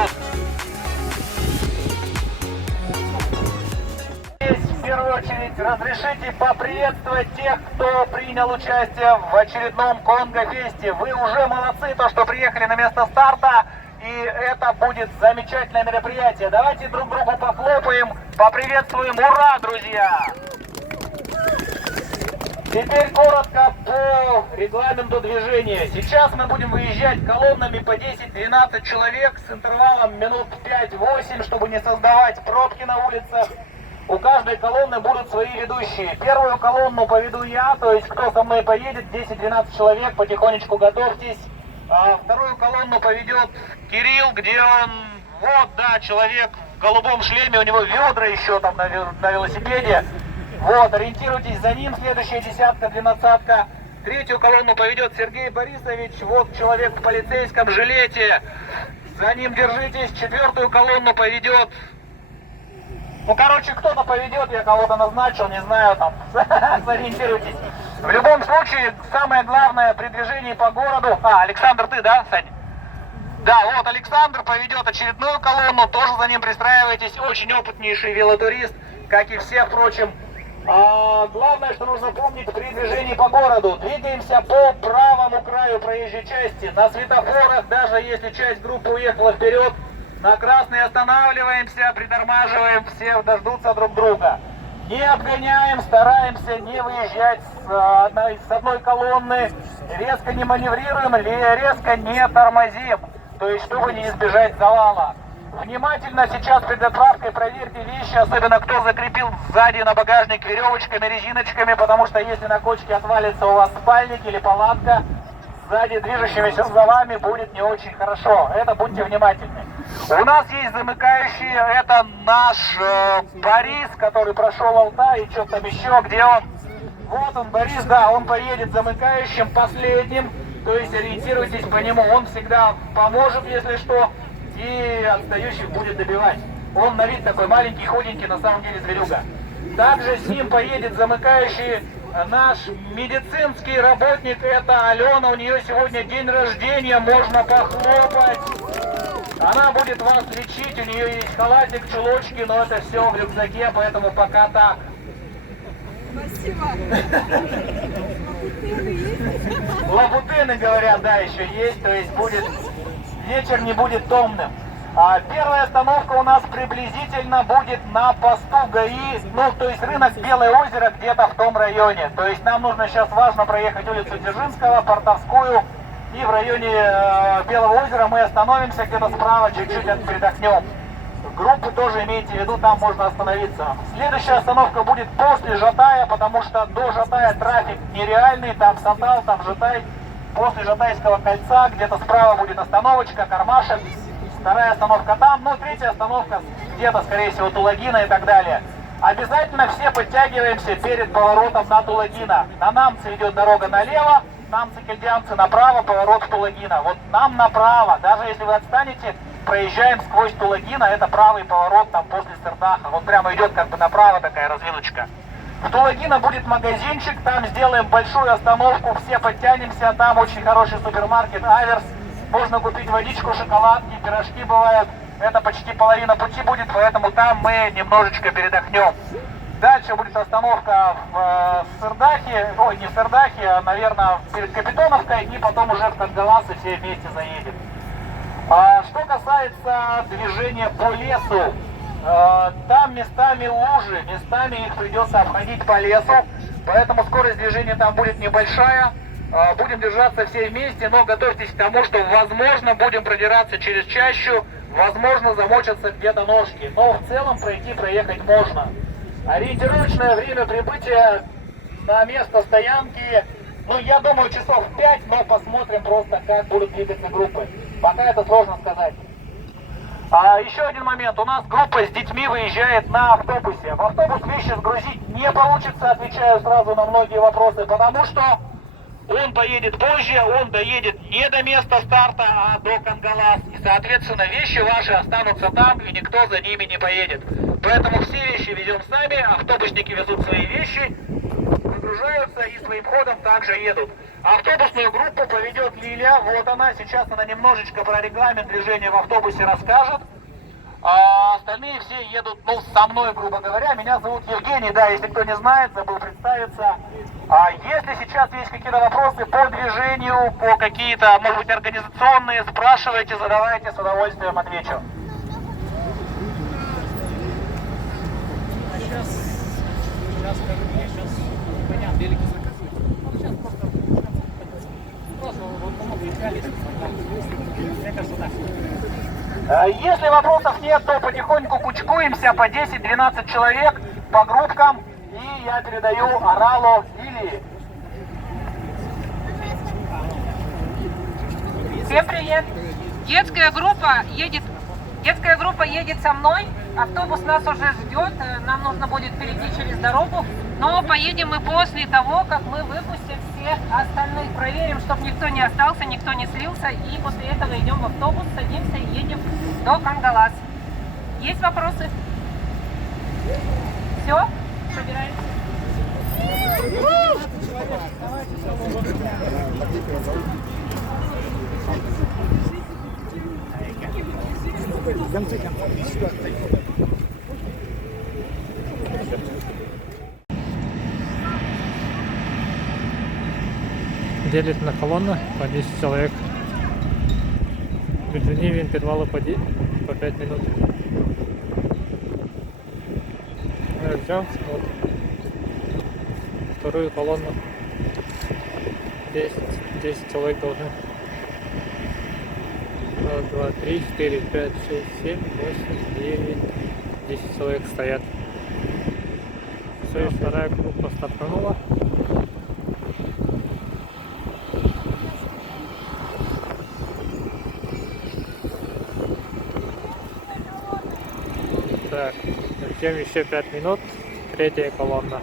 минут. В первую очередь разрешите поприветствовать тех, кто принял участие в очередном Конго-фесте. Вы уже молодцы, то, что приехали на место старта, и это будет замечательное мероприятие. Давайте друг другу похлопаем, поприветствуем. Ура, друзья! Теперь коротко по регламенту движения. Сейчас мы будем выезжать колоннами по 10-12 человек с интервалом минут 5-8, чтобы не создавать пробки на улицах. У каждой колонны будут свои ведущие. Первую колонну поведу я, то есть кто со мной поедет, 10-12 человек, потихонечку готовьтесь. А вторую колонну поведет Кирилл, где он, вот, да, человек в голубом шлеме, у него ведра еще там на велосипеде. Вот, ориентируйтесь за ним, следующая десятка, двенадцатка. Третью колонну поведет Сергей Борисович, вот человек в полицейском жилете. За ним держитесь. Четвертую колонну поведет... Ну, короче, кто-то поведет, я кого-то назначил, не знаю, там, сориентируйтесь. В любом случае, самое главное при движении по городу... Александр, ты, да, Сань? Да, вот Александр поведет очередную колонну, тоже за ним пристраивайтесь, очень опытнейший велотурист, как и все, впрочем. Главное, что нужно помнить при движении по городу. Двигаемся по правому краю проезжей части. На светофорах, даже если часть группы уехала вперед, на красный останавливаемся, притормаживаем, все дождутся друг друга. Не обгоняем, стараемся не выезжать с одной колонны, резко не маневрируем, резко не тормозим, то есть чтобы не избежать завала. Внимательно сейчас перед отправкой проверьте вещи, особенно кто закрепил сзади на багажник веревочками, резиночками, потому что если на кочке отвалится у вас спальник или палатка, сзади движущимися за вами будет не очень хорошо. Это будьте внимательны. У нас есть замыкающий, это наш Борис, который прошел Алтай, и что там еще, где он? Вот он, Борис, да, он поедет замыкающим, последним, то есть ориентируйтесь по нему, он всегда поможет, если что, и отстающих будет добивать. Он на вид такой маленький, худенький, на самом деле зверюга. Также с ним поедет замыкающий наш медицинский работник, это Алена, у нее сегодня день рождения, можно похлопать. Она будет вас лечить, у нее есть халатик, чулочки, но это все в рюкзаке, поэтому пока так. Спасибо. Лабутыны, говорят, да, еще есть, то есть будет, вечер не будет томным. Первая остановка у нас приблизительно будет на посту ГАИ, ну, то есть рынок Белое озеро где-то в том районе. То есть нам нужно сейчас важно проехать улицу Дзержинского, Портовскую, и в районе Белого озера мы остановимся где-то справа, чуть-чуть передохнем. Группы тоже имейте в виду, там можно остановиться. Следующая остановка будет после Жатая, потому что до Жатая трафик нереальный, там Сатал, там Жатай. После Жатайского кольца где-то справа будет остановочка, Кармашек. Вторая остановка там, ну, третья остановка где-то, скорее всего, Тулагина и так далее. Обязательно все подтягиваемся перед поворотом на Тулагина. На Намце идет дорога налево, Намцы-Кельдянцы направо, поворот в Тулагина. Вот нам направо, даже если вы отстанете, проезжаем сквозь Тулагина, это правый поворот там после Сердаха. Вот прямо идет как бы направо такая развилочка. В Тулагина будет магазинчик, там сделаем большую остановку, все подтянемся, там очень хороший супермаркет Аверс. Можно купить водичку, шоколадки, пирожки бывают. Это почти половина пути будет, поэтому там мы немножечко передохнем. Дальше будет остановка в Сердахе, ой, не в Сердахе, а, наверное, перед Капитоновкой, и потом уже в Кангалас и все вместе заедем. Что касается движения по лесу, там местами лужи, местами их придется обходить по лесу, поэтому скорость движения там будет небольшая. Будем держаться все вместе, но готовьтесь к тому, что, возможно, будем продираться через чащу, возможно, замочатся где-то ножки, но в целом проехать можно. Ориентировочное время прибытия на место стоянки, ну, я думаю, часов 5, но посмотрим просто, как будут двигаться группы. Пока это сложно сказать. Еще один момент. У нас группа с детьми выезжает на автобусе. В автобус вещи сгрузить не получится, отвечаю сразу на многие вопросы, потому что он поедет позже, он доедет не до места старта, а до Кангалас. И, соответственно, вещи ваши останутся там, и никто за ними не поедет. Поэтому все вещи везем сами, автобусники везут свои вещи, выгружаются и своим ходом также едут. Автобусную группу поведет Лилия, вот она, сейчас она немножечко про регламент движения в автобусе расскажет. А остальные все едут, ну, со мной, грубо говоря. Меня зовут Евгений, да, если кто не знает, забыл представиться. А если сейчас есть какие-то вопросы по движению, по какие-то, может быть, организационные, спрашивайте, задавайте, с удовольствием отвечу. Если вопросов нет, то потихоньку кучкуемся по 10-12 человек по группкам. И я передаю оралу Лилии. Всем привет! Детская группа едет со мной. Автобус нас уже ждет. Нам нужно будет перейти через дорогу. Но поедем мы после того, как мы выпустим всех остальных. Проверим, чтобы никто не остался, никто не слился. И после этого идем в автобус, садимся и едем до Кангалас. Есть вопросы? Все? Собираемся? Делит на колонну по 10 человек. Между ними интервалы по 5 минут. Ждем вот вторую колонну. 10 человек должны. 1, 2, 3, 4, 5, 6, 7, 8, 9, 10 человек стоят. Все, и вторая группа стартанула. Так, ждем еще 5 минут. Третья колонна.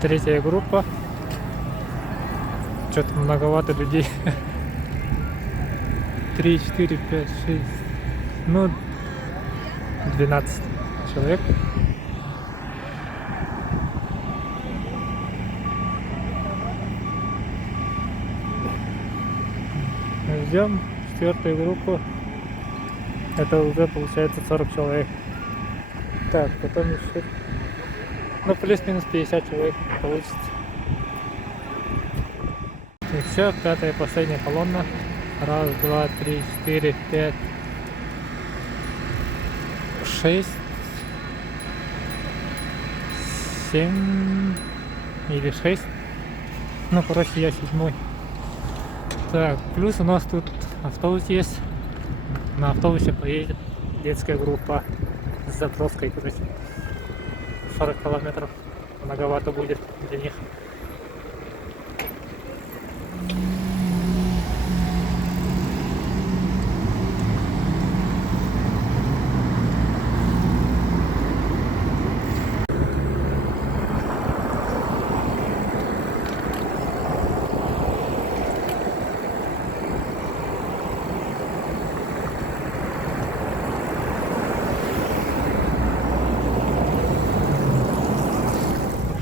Третья группа. Что-то многовато людей. 3, 4, 5, 6. Ну, 12 человек. Ждем четвертую группу. Это уже получается 40 человек. Так, потом еще, ну, плюс-минус 50 человек получится. И все, пятая последняя колонна. 1, 2, 3, 4, 5, 6, 7 или 6. Ну, короче, я 7-й. Так, плюс у нас тут автобус есть. На автобусе поедет детская группа с Запровской, короче. 40 километров. Многовато будет для них.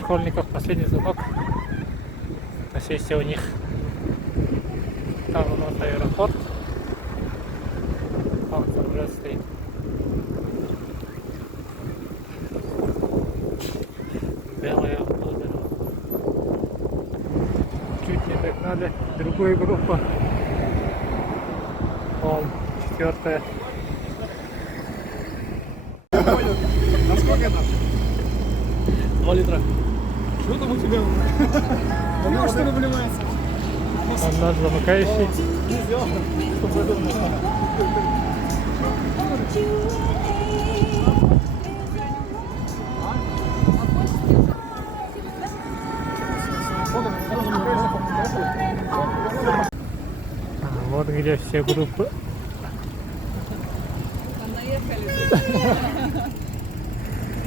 Школьников последний звонок на сессии у них. Там у нас аэропорт. Там самолет стоит. Белое озеро. Чуть не догнали другую группу. Вон, четвертая. Насколько это? 2 литра. Что там у тебя? Ну, что наблюдается? Он наш замыкающий. Вот где все группы. Наехали.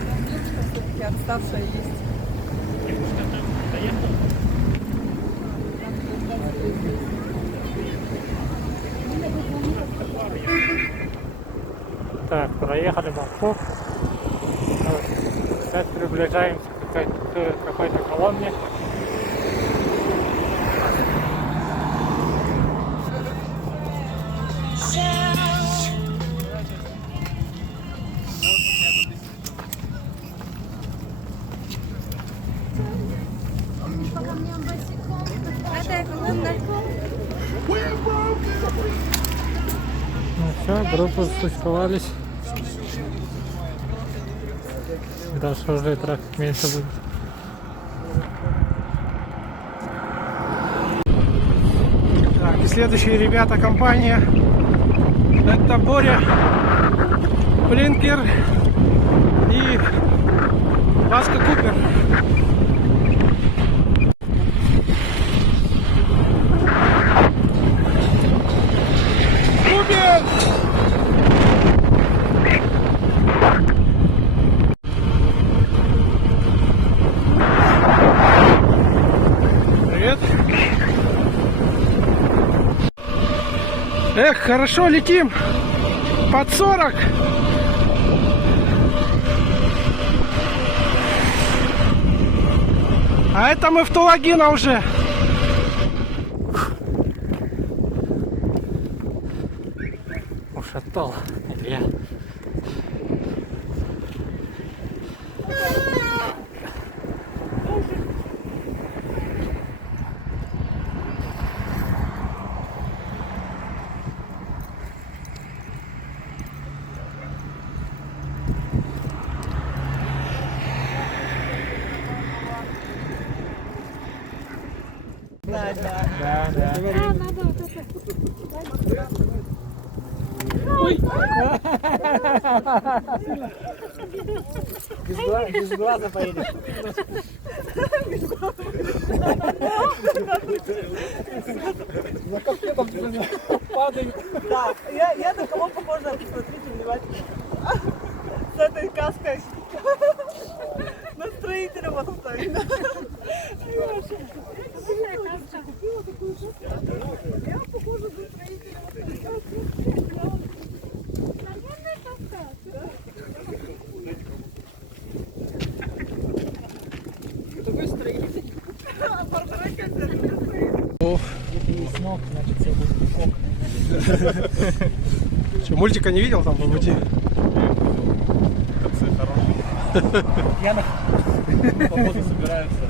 Там девушка все-таки отставшая есть. Так, проехали Бангкок. Сейчас приближаемся к какой-то колонне. Ну все, группы спустковались. Дальше уже трафик меньше будет. Так, и следующие ребята компания. Это Боря, Блинкер и Васка Купер. Купер! Привет! Эх, хорошо летим! Под 40! А это мы в Тулагино уже! Ушатал. Это я. Без глаза поедешь. За капетом падает. Да, я на кого похожа, посмотрите внимательно. С этой каской. На строителя вот стоит. Я похожа на строителя. Такой строитель. А портрет как Если есть ног, значит все будет ок. Что, мультика не видел там по пути? Пьяных. Походу собираются.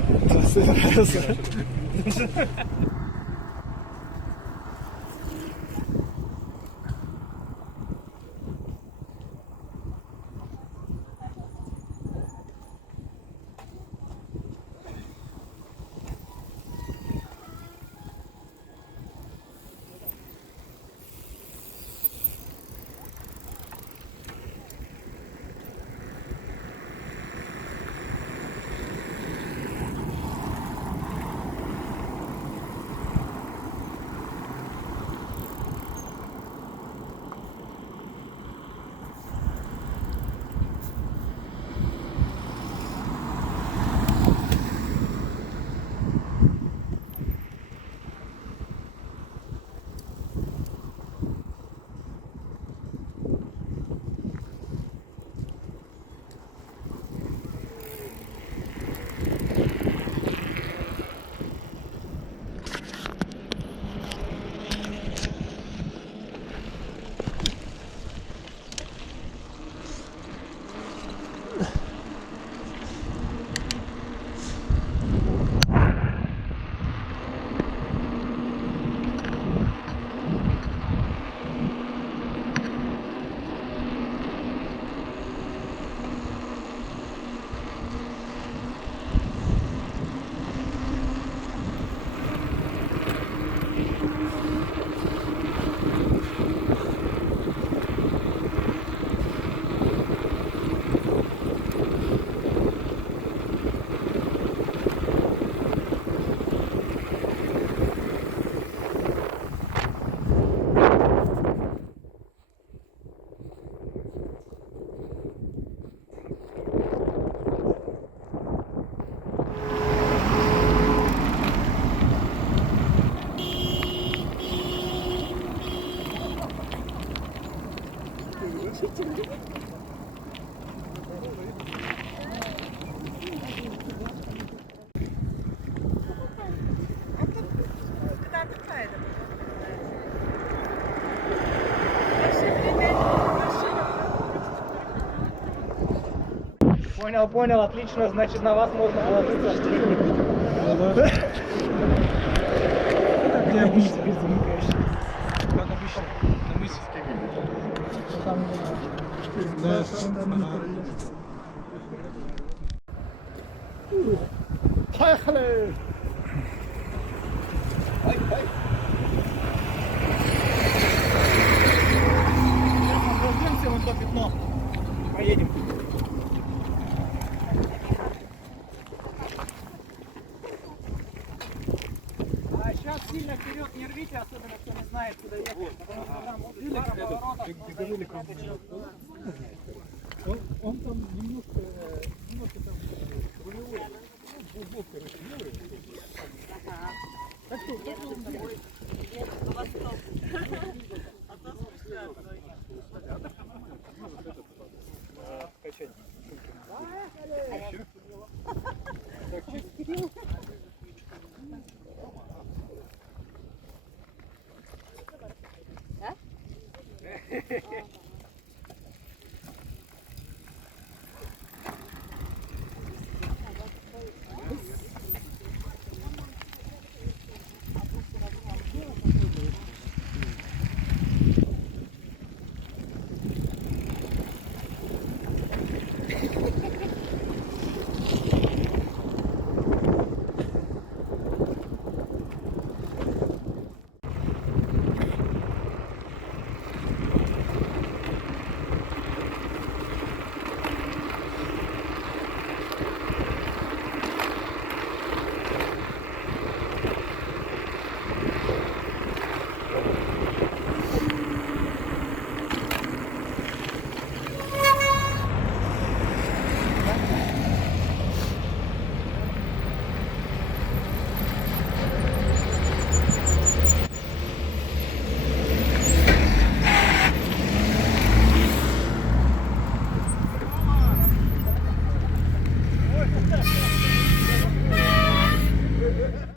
Понял, отлично, значит на вас можно было высадить. Как обычно. Как обычно. На мысе. Поехали! Развернемся вот то пятно. Поедем. А сейчас сильно вперед не рвите, особенно кто не знает, куда ехать. Потому что там вот пара поворотов. Он там немножко там рулевой. Бок, короче, левый.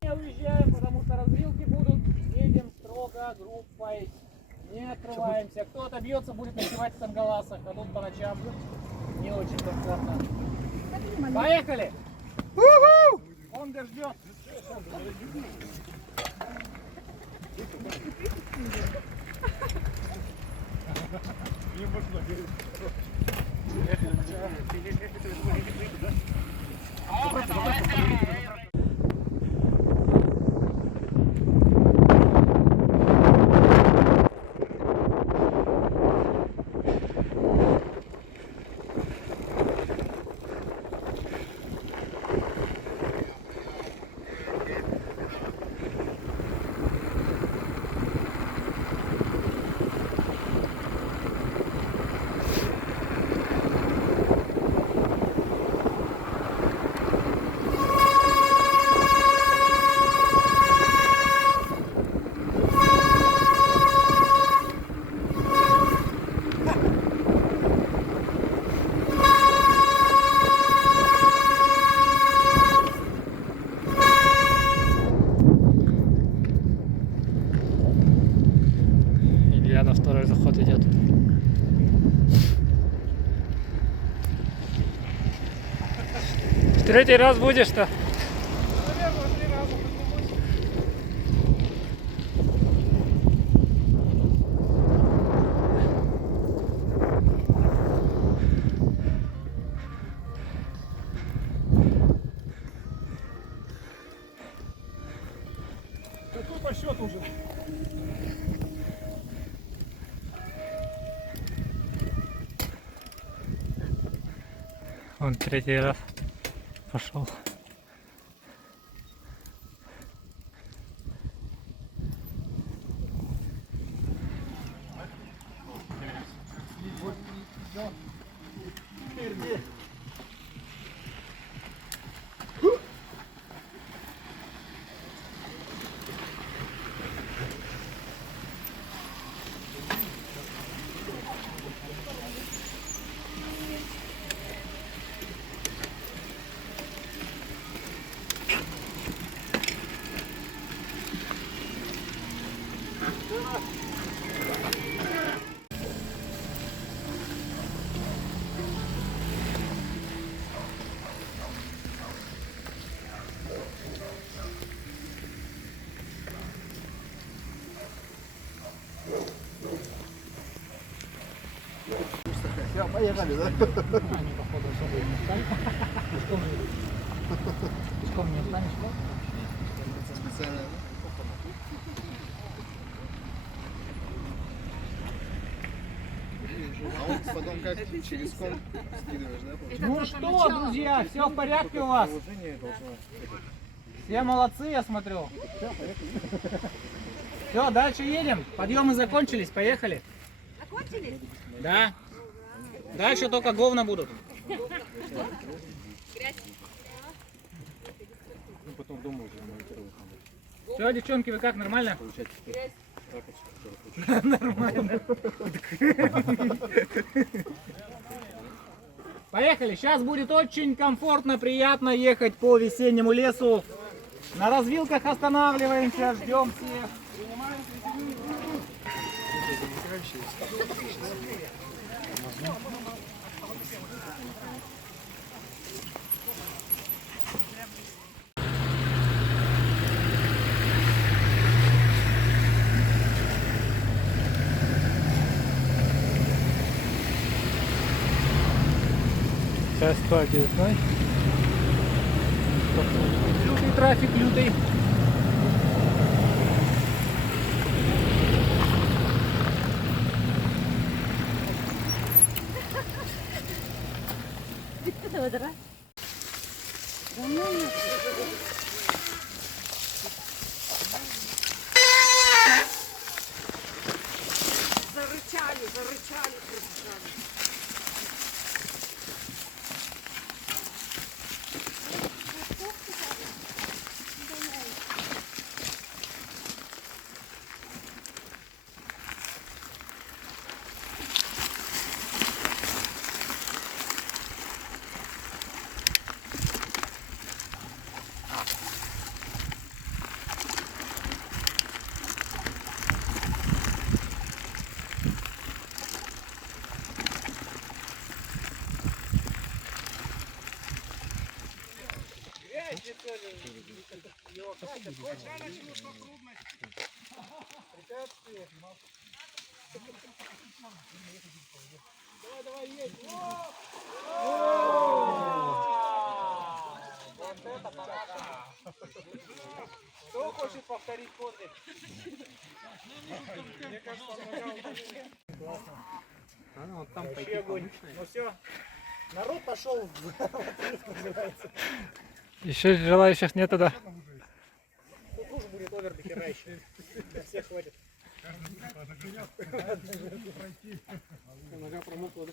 Не уезжаем, потому что развилки будут. Едем строго, группой. Не открываемся. Кто отобьется, будет ночевать в Сангаласах. А тут по ночам не очень комфортно. Поехали! Он ждет. Илья на второй заход идет. В третий раз будешь-то? Наверное, 3 раза поднимусь. Какой по счету уже? Он третий раз пошел. Поехали, да? Они, походу, особо и не стали. Пешком не станешь? Специально. А он потом как через ком скидываешь, да? Ну что, друзья, все в порядке у вас? Все молодцы, я смотрю. Все, дальше едем. Подъемы закончились, поехали. Закончились? Да. Дальше только говна будут. Потом дома уже монтировать надо. Все, девчонки, вы как, нормально? Поехали, сейчас будет очень комфортно, приятно ехать по весеннему лесу. На развилках останавливаемся, ждем всех. Сейчас 111. Лютый трафик, лютый. Кто хочет повторить подвиг? Вообще огонь. Ну все, народ пошел в называется. Еще желающих нету, да? Тут тоже будет овер до хера еще. Для всех хватит. Нога промокла, да?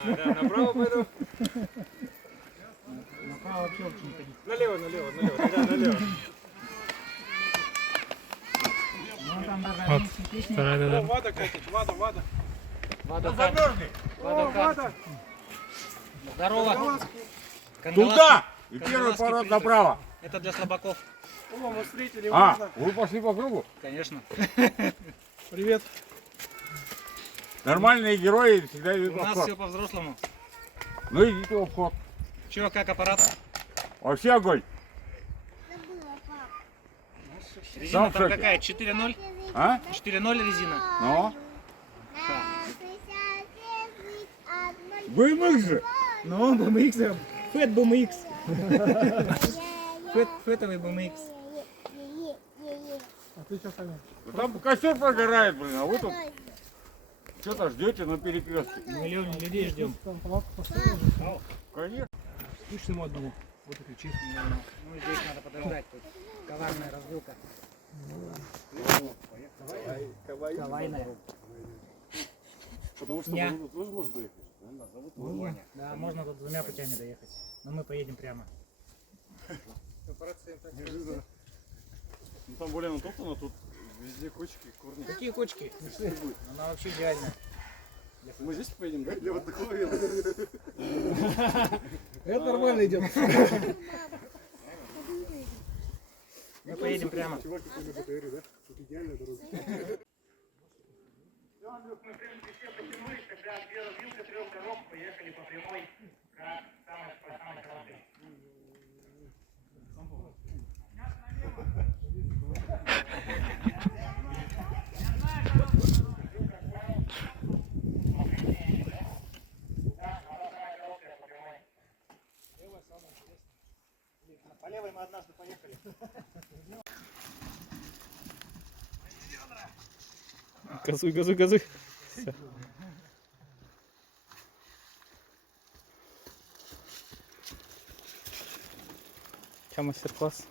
Да, направо пойду. Направо вообще лучше не ходить. Налево, тогда налево. Ну там даже Вот, одни песни. вторая О, дорога. вода катит, вода. Вода Замерзли. О, вода. Здорово. Туда! И первый поворот направо. Это для слабаков. О, мы встретили А, вода. вы пошли по кругу? Конечно. Привет. Нормальные герои всегда идут У в нас обход. все по-взрослому. Ну идите в обход. Че, как аппарат? Вообще огонь. Резина в там шоке. какая? 4.0? А? 4.0 резина. Ну? BMX же. Ну, BMX. Фэт BMX. Фэтовый BMX. Там костер прогорает, блин, а вы тут что-то ждете на перекрестке. Мы людей ждем. Конечно. Слышим одного. Вот это чисто. Ну, здесь надо подождать. Тут коварная развилка. Ковайная. Потому что Не. тут тоже можно доехать. Да, можно тут двумя путями доехать. Но мы поедем прямо. Ну там более натоптано, тут везде кочки, корни. Какие кочки? Она вообще идеальная. Мы здесь поедем, да? Я вот такого Это нормально идет. Мы поедем прямо. Чувак, какой на БТРе, да? Тут идеальная дорога. Все, Андрюх, мы в принципе все потянулись, тогда две развилки, трех дорог, поехали по прямой, как самой короткой. мы однажды поехали. Газуй, газуй, газуй. Всё. Сейчас мастер-класс.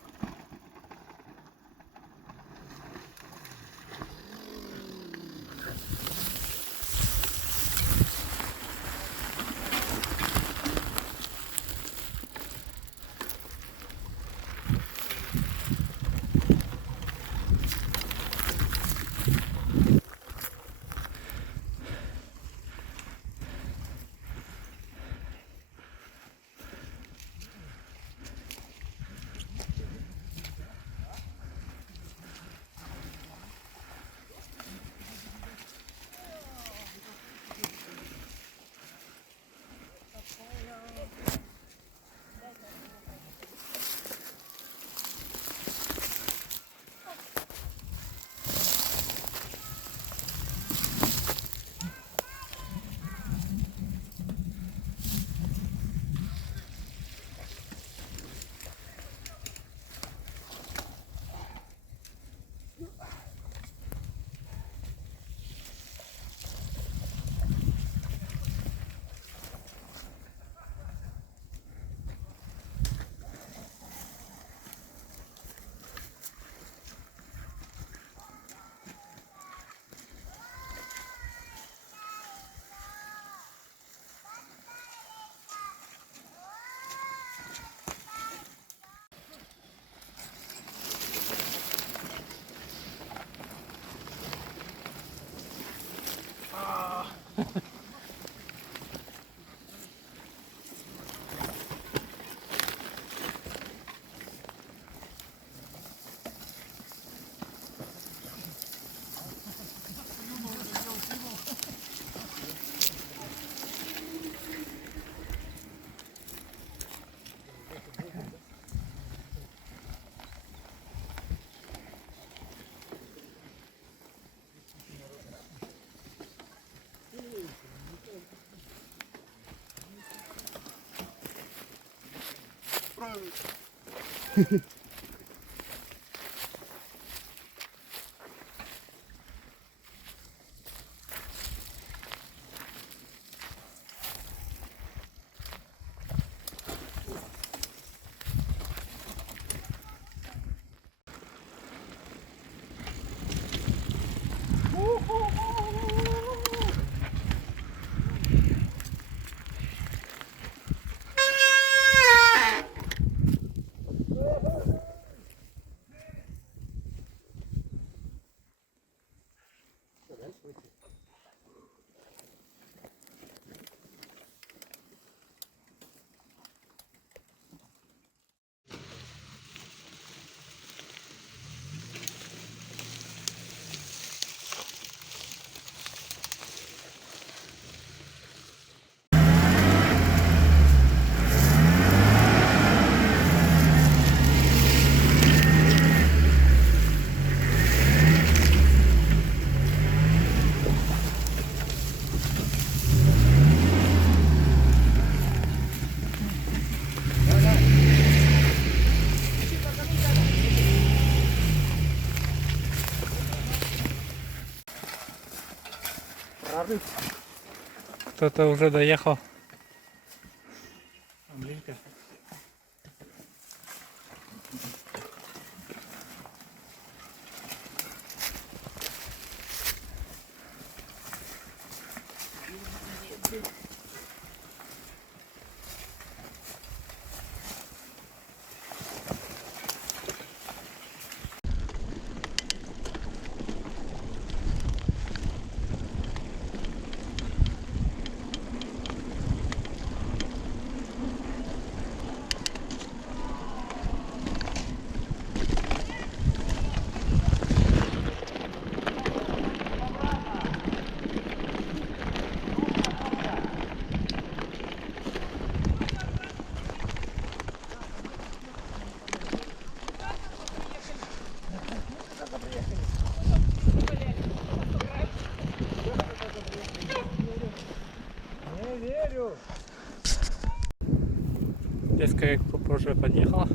Кто-то уже доехал. Андрейка. Детская группа уже подъехала.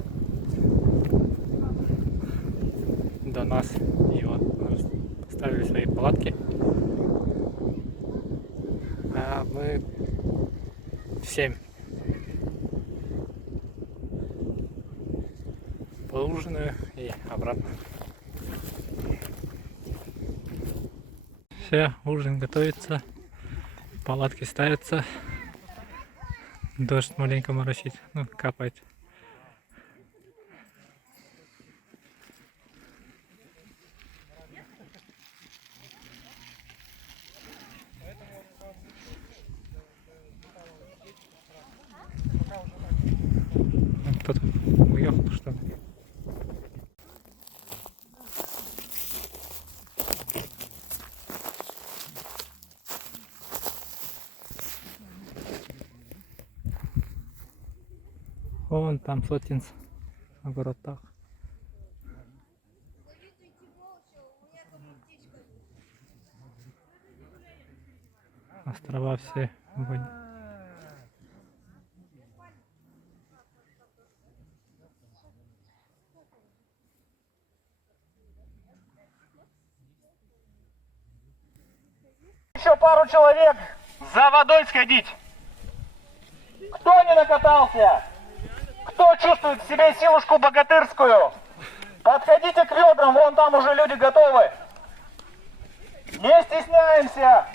нас. И вот поставили свои палатки. А мы в 7 поужинаю и обратно. Все, ужин готовится, палатки ставятся, дождь маленько моросит, ну капает. Кто-то уехал, что ли? Вон там Сотинц на воротах. Острова все в воде. Еще пару человек за водой сходить. Кто не накатался? Кто чувствует в себе силушку богатырскую? Подходите к ведрам, вон там уже люди готовы. Не стесняемся.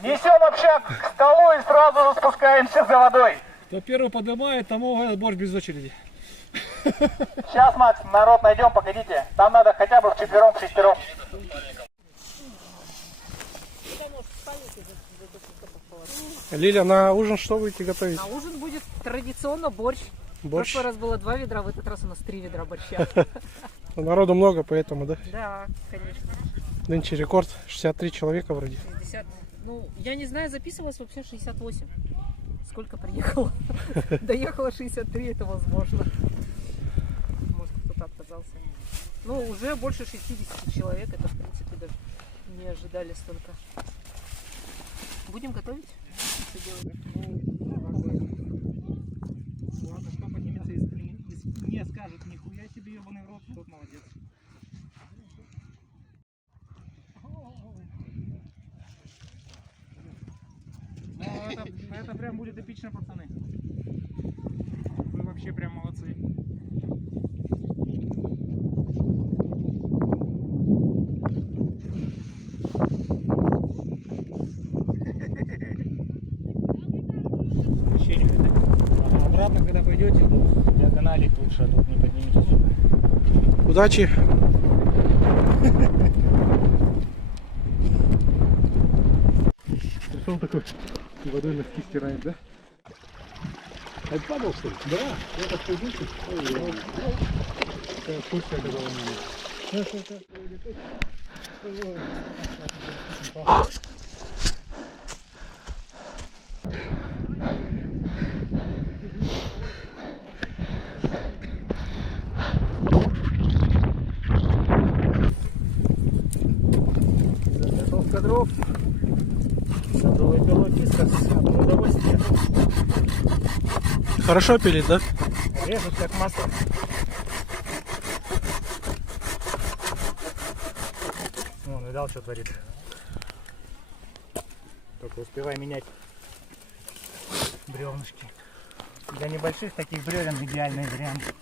Несем общак к столу и сразу же спускаемся за водой. Кто первый поднимает, тому борщ без очереди. Сейчас, Макс, народ найдем, погодите. Там надо хотя бы вчетвером, в 6. Лиля, на ужин что будете готовить? На ужин будет традиционно борщ. В Борщ? прошлый раз было 2 ведра, в этот раз у нас 3 ведра борща. Народу много, поэтому, да? Да, конечно. Нынче рекорд 63 человека вроде. 60. Ну, я не знаю, записывалось вообще 68. Сколько приехало? Доехало 63, это возможно. Может, кто-то отказался. Ну, уже больше 60 человек, это, в принципе, даже не ожидали столько. Будем готовить? Что делать? Ладно, кто поднимется, если не скажет нихуя себе, ебаный в рот, тот молодец. Ну, это прям будет эпично, пацаны. Вы вообще прям молодцы. Обратно, когда пойдете, тут диагонали лучше, а тут не подниметесь. Удачи! Пришел такой, водой носки стирает, да? А это падал, что ли? Да, я так пойдете. Пусть я оказала мне. Заготовка дров. Садовые пилоки, одно удовольствие. Хорошо пилит, да? Режут как масло. Вон, видал, что творит. Только успевай менять бревнышки. Для небольших таких бревен идеальный вариант.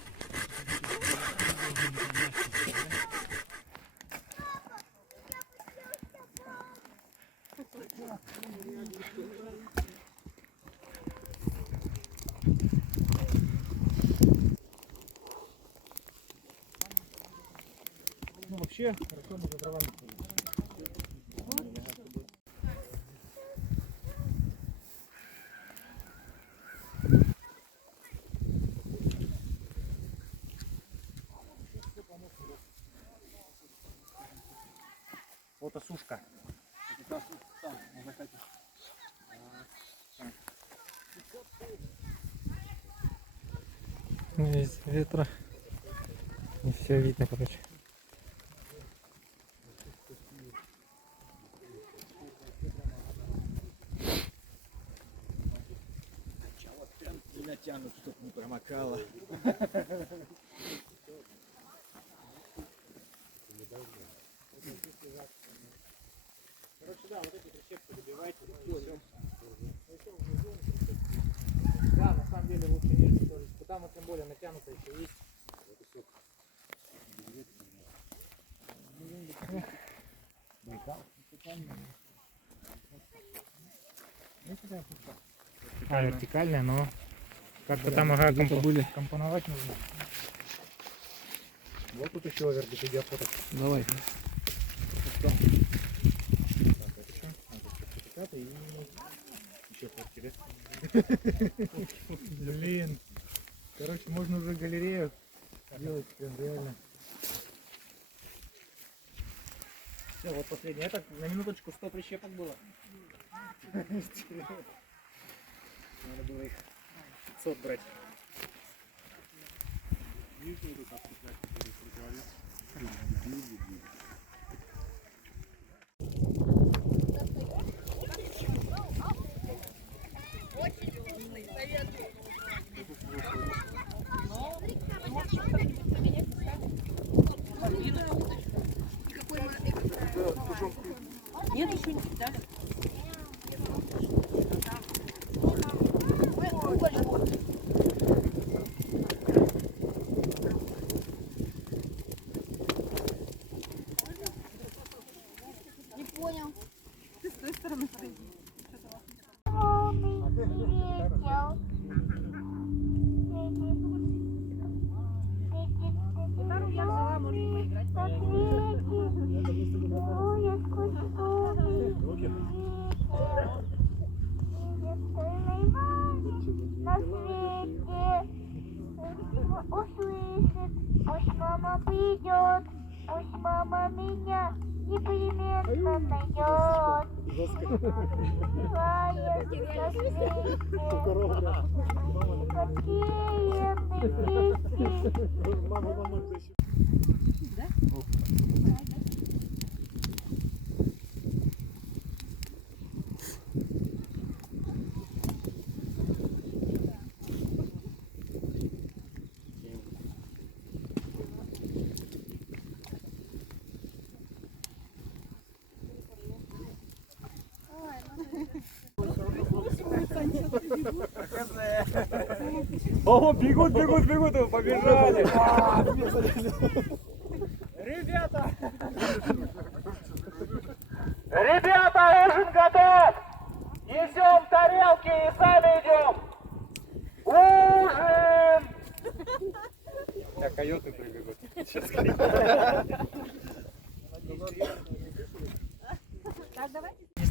Ну, вообще, хорошо мы за дровами ходим. Вот осушка. Из ветра не все видно, короче. Натянут, чтобы не промокало. вертикальная, но как-то там ага, компоновать нужно. Вот тут еще вердикидия фоток. Давай. И еще квартире. Блин. Короче, можно уже галерею делать прям реально. Все, вот последний. Это на минуточку 100 прищепок было. Надо было их 500 брать. Нет, еще не дали. Не понял. Ты с той стороны подойди. Гитару я взяла, можно поиграть. На свете услышит, пусть мама придет, пусть мама меня непременно найдет. Бывает на свете какие песни. О, бегут, побежали. Ребята, ужин готов! Несем тарелки и сами идем! Ужин! Так, койоты прибегут.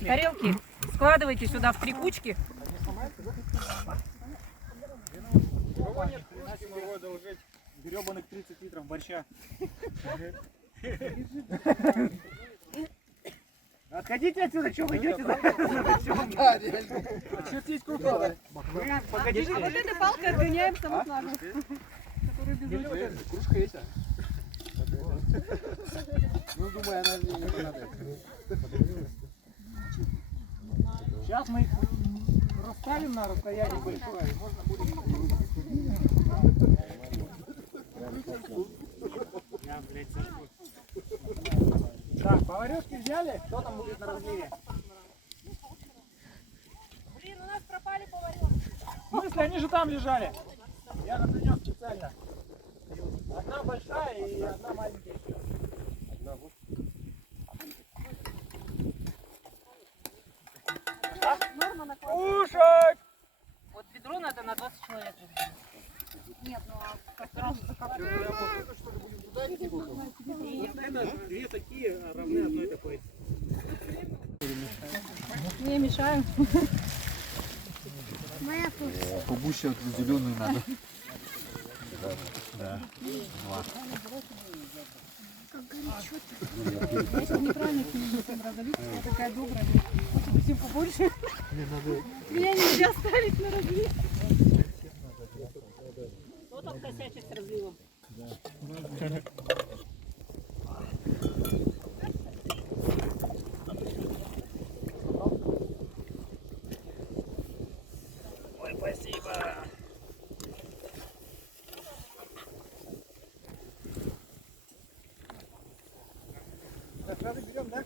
Тарелки складывайте сюда в 3 кучки. Кого нет кружки, могу одолжить гребаных 30 литров борща. Отходите отсюда, что вы идете за? Да, реально. Очертить круто. Погодите. А вот этой палкой отгоняем саму флагу. Который бежит. Кружка есть, а? Ну, думаю, она мне не понадобится. Сейчас мы их расставим на расстоянии большое, и можно будет... Так, поварешки взяли? Кто там будет на разливе? Блин, у нас пропали поварёшки. В смысле, они же там лежали. Я нам принес специально. Одна большая и одна маленькая. Кушать! Вот ведро надо на 20 человек. Нет, ну а как раз закапывать. Это две такие равны одной такой. Не мешаем. Моя вкус. Побуще вот зеленую надо. Как горячо-то. Я сейчас неправильно к ним разолить. Я такая добрая. Хочет всем побольше. Меня нельзя оставить на разлив. Кто там косячит с разливом? Ой, спасибо. Так, сразу берем, да?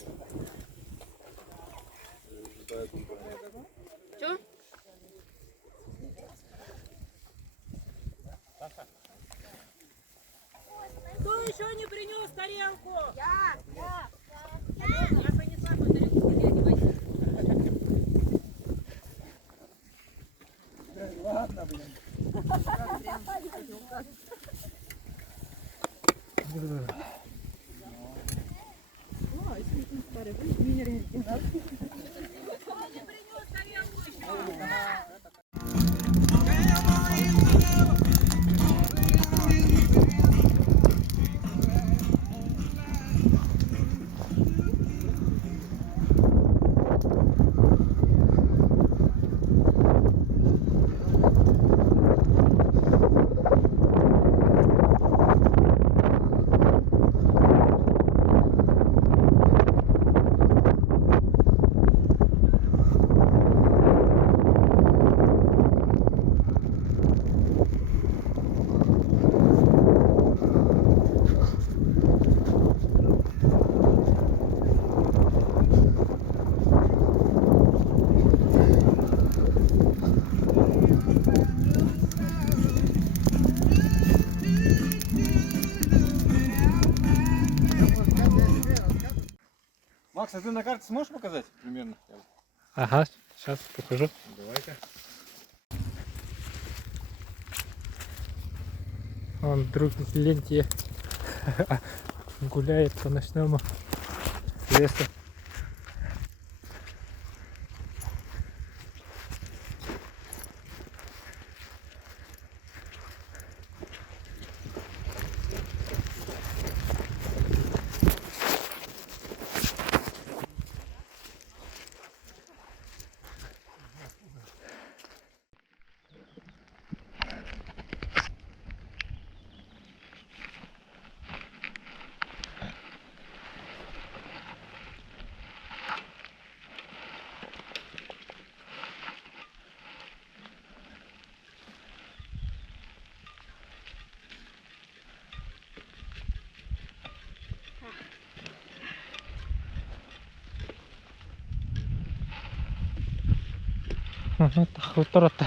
Чё? Кто еще не принес тарелку? Я принесла мою тарелку. Макс, а ты на карте сможешь показать примерно? Ага, сейчас покажу. Давай-ка. Он друг в ленте гуляет по ночному лесу. Хутората.